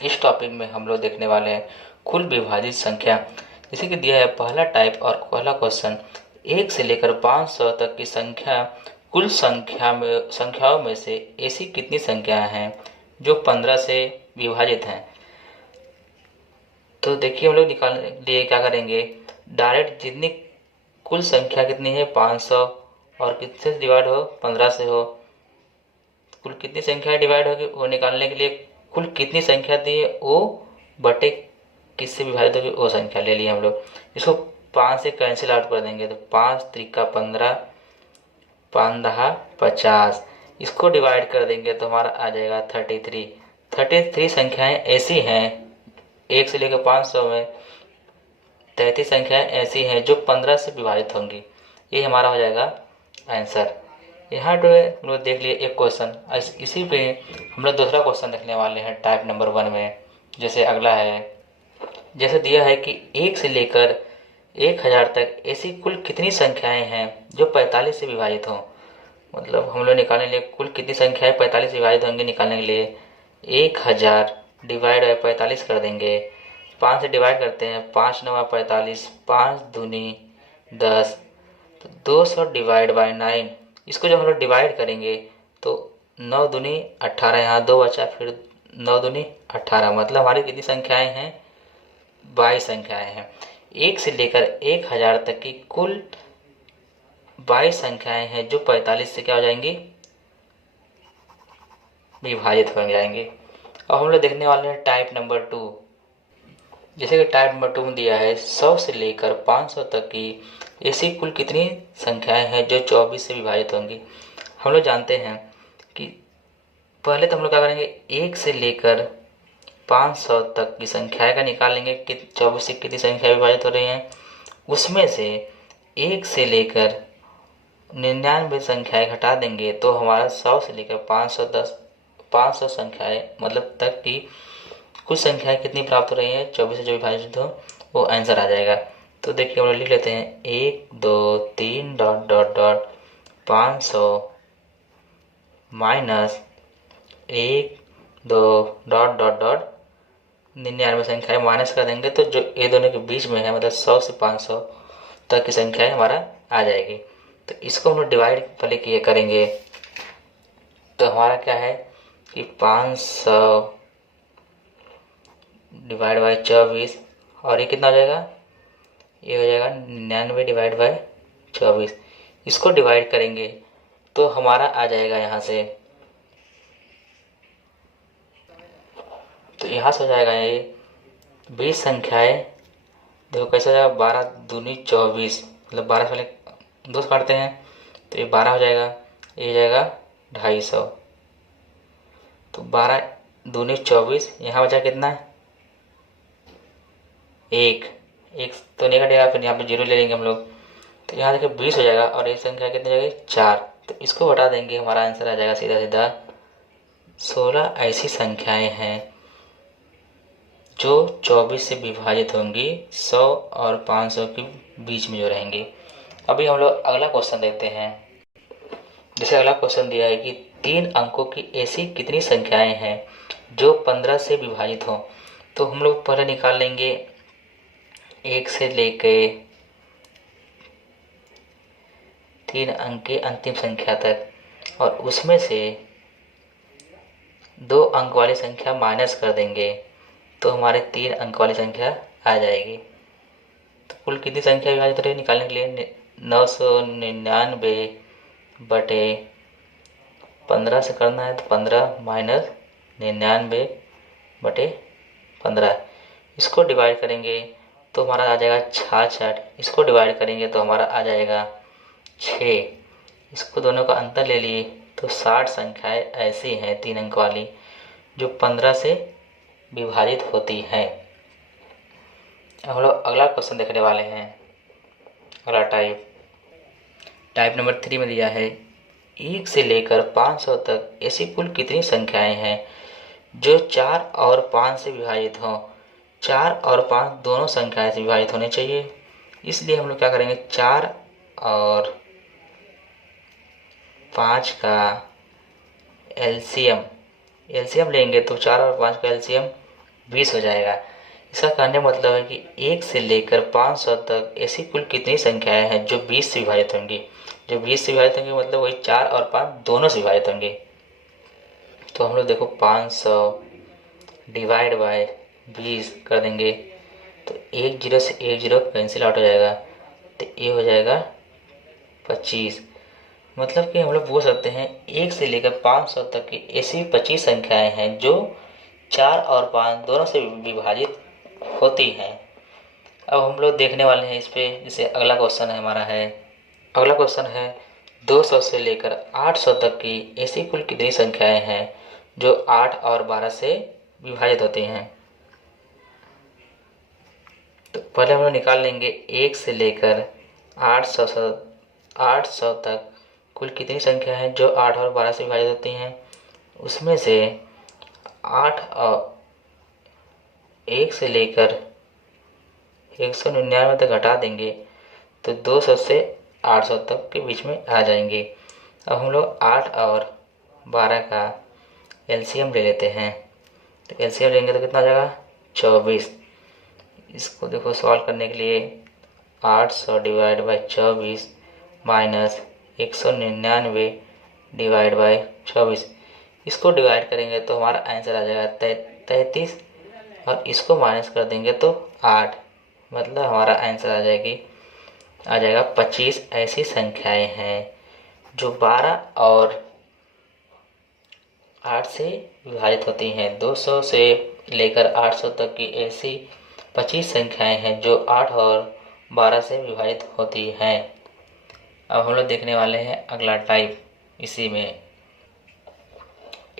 इस टॉपिक में हम लोग देखने वाले हैं कुल विभाजित संख्या। जैसे कि दिया है पहला टाइप और पहला क्वेश्चन, 1 से लेकर 500 तक की संख्या कुल संख्याओं में से ऐसी कितनी संख्याएं हैं जो 15 से विभाजित हैं। तो देखिए हम लोग निकालने के लिए क्या करेंगे, डायरेक्ट जितनी कुल संख्या कितनी है 500 और कितने से डिवाइड हो 15 से हो, कुल कितनी संख्या डिवाइड होगी वो निकालने के लिए कुल कितनी संख्या दी है वो बटे किससे विभाजित होगी वो संख्या ले लिए हम लोग। इसको 5 से कैंसिल आउट कर देंगे तो 5 त्रिका 15, 5 दहा 50। इसको डिवाइड कर देंगे तो हमारा आ जाएगा 33। 33 संख्याएं ऐसी हैं 1 से लेकर 500 में 33 संख्याएं ऐसी हैं जो 15 से विभाजित होंगी। ये हमारा हो जाएगा आंसर। यहाँ तो हम लोग देख लिए एक क्वेश्चन, इसी पे हम लोग दूसरा क्वेश्चन देखने वाले हैं टाइप नंबर 1 में। जैसे अगला है, जैसे दिया है कि 1 से लेकर 1000 तक ऐसी कुल कितनी संख्याएं हैं जो 45 से विभाजित हों। मतलब हम लोग निकालने के लिए कुल कितनी संख्याएं 45 से विभाजित होंगी निकालने के लिए 1000 डिवाइड बाई 45 कर देंगे। 5 से डिवाइड करते हैं, 5 9 45, 5 दूनी 10, तो 200 डिवाइड बाई 9। इसको जब हम लोग डिवाइड करेंगे तो 9 दूनी 18, यहाँ 2 बचा, फिर 9 दूनी 18, मतलब हमारी कितनी संख्याएं हैं 22 संख्याएं हैं। 1 से लेकर 1000 तक की कुल 22 संख्याएं हैं जो 45 से क्या हो जाएंगी विभाजित हो जाएंगे। अब हम लोग देखने वाले हैं टाइप नंबर 2। जैसे कि टाइप नंबर 2 में दिया है 100 से लेकर 500 तक की ऐसी कुल कितनी संख्याएं हैं जो 24 से विभाजित होंगी। हम लोग जानते हैं कि पहले तो हम लोग क्या करेंगे, 1 से लेकर 500 तक की संख्याएं का निकालेंगे कि 24 से कितनी संख्या विभाजित हो रही हैं। उसमें से 1 से लेकर 99 संख्याएं घटा देंगे तो हमारा 100 से लेकर 500 संख्याएं मतलब तक की कुछ संख्याएं कितनी प्राप्त हो रही हैं 24 से जो विभाजित हो, वो आंसर आ जाएगा। तो देखिए हम लोग लिख लेते हैं 1 2 3 dot dot dot 500 minus 1 2 dot dot dot 99 संख्याएं माइनस कर देंगे तो जो ये दोनों के बीच में है मतलब 100 से 500 तक की संख्याएं हमारा आ जाएगी। तो इसको हम लोग डिवाइड पहले किए करेंगे तो हमारा क्या है कि 500 डिवाइड बाई 24 और ये कितना हो जाएगा, ये हो जाएगा 99 डिवाइड बाई 24। इसको डिवाइड करेंगे तो हमारा आ जाएगा यहाँ से, तो यहाँ से हो जाएगा ये 20 संख्याएं। देखो कैसे हो जाएगा, 12 दूनी 24, मतलब 12 से पहले 2 काटते हैं तो ये 12 हो जाएगा, ये हो जाएगा 250। तो 12 दूनी 24, यहाँ बचा कितना एक तो नहीं कटेगा, फिर यहाँ पे 0 ले लेंगे हम लोग तो यहाँ देखिए 20 हो जाएगा और एक संख्या कितनी जाएगी 4, तो इसको हटा देंगे हमारा आंसर आ जाएगा सीधा सीधा 16 ऐसी संख्याएं हैं जो 24 से विभाजित होंगी 100 और 500 के बीच में जो रहेंगी। अभी हम लोग अगला क्वेश्चन देखते हैं। जैसे अगला क्वेश्चन दिया है कि 3 अंकों की ऐसी कितनी संख्याएं हैं जो 15 से विभाजित हों। तो हम लोग पहले निकाल लेंगे 1 से लेके 3 अंक की अंतिम संख्या तक और उसमें से 2 अंक वाली संख्या माइनस कर देंगे तो हमारे 3 अंक वाली संख्या आ जाएगी। तो कुल कितनी संख्या विभाजित रही निकालने के लिए 999 बटे 15 से करना है तो 15 माइनस 99 बटे 15, इसको डिवाइड करेंगे तो हमारा आ जाएगा 66। इसको डिवाइड करेंगे तो हमारा आ जाएगा 6। इसको दोनों का अंतर ले लिए तो 60 संख्याएं ऐसी हैं 3 अंक वाली जो 15 से विभाजित होती हैं। हम लोग अगला क्वेश्चन देखने वाले हैं। अगला टाइप नंबर 3 में दिया है 1 से लेकर 500 तक ऐसी कुल कितनी संख्याएं हैं जो 4 और 5 से विभाजित हों। 4 और 5 दोनों संख्याएं से विभाजित होनी चाहिए, इसलिए हम लोग क्या करेंगे 4 और 5 का एलसीएम लेंगे तो 4 और 5 का एलसीएम 20 हो जाएगा। इसका कहने का मतलब है कि 1 से लेकर 500 तक ऐसी कुल कितनी संख्याएं हैं जो 20 से विभाजित होंगी। जो 20 से विभाजित होंगी मतलब वही 4 और 5 दोनों से विभाजित होंगे। तो हम लोग देखो 500 डिवाइड बाय 20 कर देंगे तो 1 जीरो से 1 जीरो कैंसिल आउट हो जाएगा, तो ये हो जाएगा 25। मतलब कि हम लोग बोल सकते हैं 1 से लेकर 500 तक की ऐसी 25 संख्याएं हैं जो 4 और 5 दोनों से विभाजित होती हैं। अब हम लोग देखने वाले हैं इस पे, जैसे अगला क्वेश्चन है हमारा है, अगला क्वेश्चन है 200 से लेकर 800 तक की ऐसी कुल कितनी संख्याएं हैं जो 8 और 12 से विभाजित होती हैं। तो पहले हम लोग निकाल लेंगे 1 से लेकर 800 तक कुल कितनी संख्या है जो 8 और 12 से विभाजित होती हैं। उसमें से 8 और 1 से लेकर 199 तक घटा देंगे तो 200 से 800 तक के बीच में आ जाएंगे। अब हम लोग 8 और 12 का एलसीएम ले लेते हैं। तो एलसीएम लेंगे तो कितना आ जाएगा 24। इसको देखो सॉल्व करने के लिए 800 divide by 24 minus 199 divide by 24, इसको डिवाइड करेंगे तो हमारा आंसर आ जाएगा 33 और इसको माइनस कर देंगे तो 8, मतलब हमारा आंसर आ जाएगा 25 ऐसी संख्याएं हैं जो 12 और 8 से विभाजित होती हैं। 200 से लेकर 800 तक की ऐसी 25 संख्याएं हैं जो 8 और 12 से विभाजित होती हैं। अब हम लोग देखने वाले हैं अगला टाइप। इसी में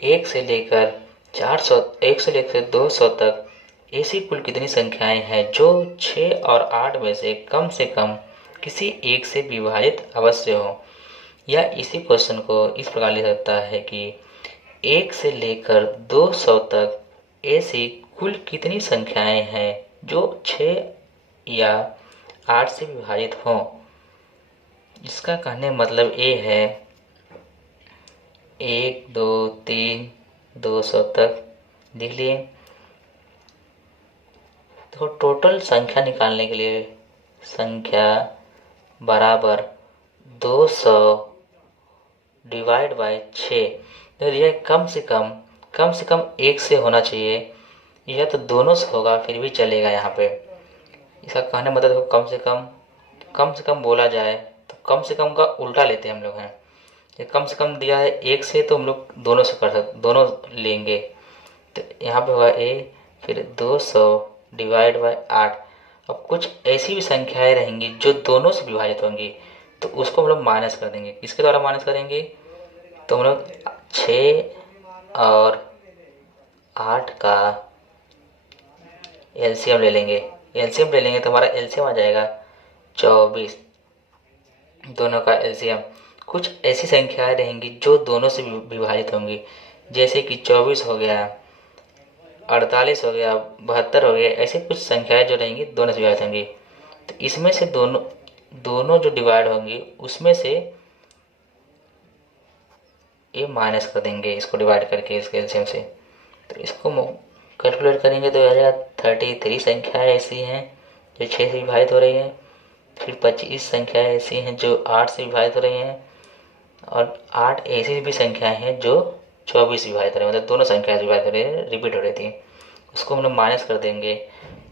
1 से लेकर 200 तक ऐसी कुल कितनी संख्याएं हैं जो 6 और 8 में से कम किसी एक से विभाजित अवश्य हो। या इसी क्वेश्चन को इस प्रकार लिख सकता है कि 1 से लेकर 200 तक ऐसी कुल कितनी संख्याएं हैं जो 6 या 8 से विभाजित हों। इसका कहने मतलब ये है 1 2 3 200 तक लिख लिए। तो टोटल संख्या निकालने के लिए संख्या बराबर 200 डिवाइड बाय 6। तो यह कम से कम 1 से होना चाहिए, यह तो दोनों से होगा फिर भी चलेगा। यहाँ पे इसका कहने मतलब कम से कम बोला जाए तो कम से कम का उल्टा लेते हैं हम लोग हैं। ये कम से कम दिया है 1 से तो हम लोग दोनों से कर सकते, दोनों लेंगे। तो यहाँ पे होगा ए, फिर 200 डिवाइड बाय 8। अब कुछ ऐसी भी संख्याएं रहेंगी जो दोनों से विभाजित होंगी तो उसको हम लोग माइनस कर देंगे। किसके द्वारा माइनस करेंगे तो हम लोग 6 और 8 का एलसीएम ले लेंगे। तो हमारा एलसीएम आ जाएगा 24, दोनों का एलसीएम। कुछ ऐसी संख्याएं रहेंगी जो दोनों से विभाजित होंगी, जैसे कि 24 हो गया, 48 हो गया, 72 हो गया। ऐसे कुछ संख्याएं जो रहेंगी दोनों से विभाजित होंगी। तो इसमें से दोनों जो डिवाइड होंगी उसमें से ये माइनस कर देंगे, इसको डिवाइड करके इसके एलसीएम से। तो इसको कैलकुलेट करेंगे तो आ जाएगा 33 संख्याएं ऐसी हैं जो 6 से विभाजित हो रही हैं। फिर 25 संख्याएं ऐसी हैं जो 8 से विभाजित हो रही हैं और 8 ऐसी भी संख्याएं हैं जो 24 से विभाजित हो रही हैं, मतलब दोनों संख्याएं विभाजित हो रही है, रिपीट हो रही थी। उसको हम लोग माइनस कर देंगे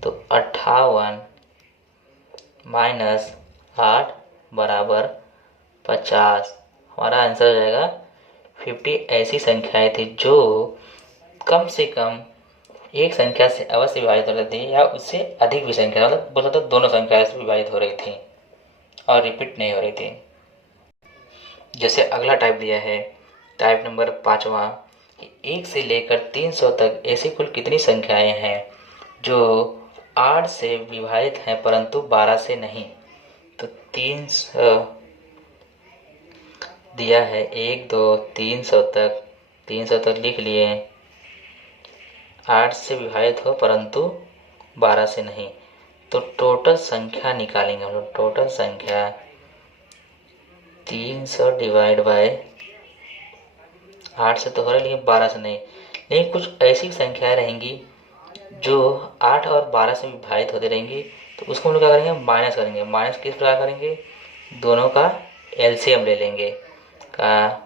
तो 58 माइनस 8 बराबर 50। हमारा आंसर हो जाएगा 50 ऐसी संख्याएं थी जो कम से कम एक संख्या से अवश्य विभाजित हो रही थी या उससे अधिक भी संख्या, मतलब बोला तो दोनों संख्या से विभाजित हो रही थी और रिपीट नहीं हो रही थी। जैसे अगला टाइप दिया है, टाइप नंबर 5वां, 1 से लेकर 300 तक ऐसी कुल कितनी संख्याएं हैं जो 8 से विभाजित हैं परंतु 12 से नहीं। तो 300 दिया है, 1 2 300 तक लिख लिए। 8 से विभाजित हो परंतु 12 से नहीं। तो टोटल संख्या निकालेंगे हम लोग। टोटल संख्या 300 डिवाइड बाय 8 से तो हो रहा है लेकिन 12 से नहीं। लेकिन कुछ ऐसी संख्याएं रहेंगी जो 8 और 12 से विभाजित होते रहेंगी तो उसको हम लोग क्या करेंगे, माइनस करेंगे। माइनस किस प्रकार करेंगे, दोनों का एलसीएम ले लेंगे, का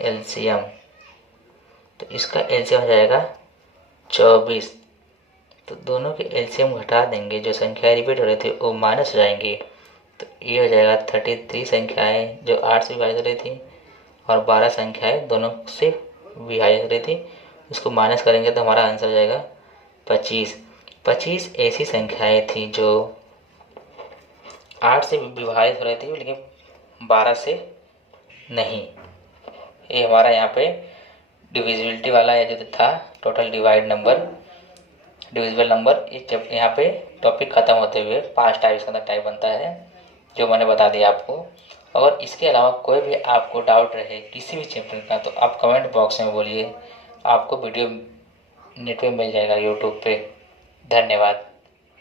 एलसीएम। तो इसका एलसीएम हो जाएगा 24। तो दोनों के एलसीएम घटा देंगे, जो संख्याएं रिपीट हो रही थी वो माइनस हो जाएंगी। तो ये हो जाएगा 33 संख्याएं जो 8 से विभाजित हो रही थी और 12 संख्याएं दोनों से विभाजित हो रही थी, उसको माइनस करेंगे तो हमारा आंसर हो जाएगा 25। 25 ऐसी संख्याएं थी जो 8 से विभाजित हो रही थी लेकिन 12 से नहीं। ये हमारा यहाँ पे डिविजिबिलिटी वाला है जो था, टोटल डिविजिबल नंबर। जब यहाँ पे टॉपिक खत्म होते हुए 5 टाइप इसका टाइप बनता है जो मैंने बता दिया आपको। अगर इसके अलावा कोई भी आपको डाउट रहे किसी भी चैप्टर का तो आप कमेंट बॉक्स में बोलिए, आपको वीडियो नेट पे मिल जाएगा यूट्यूब पे। धन्यवाद।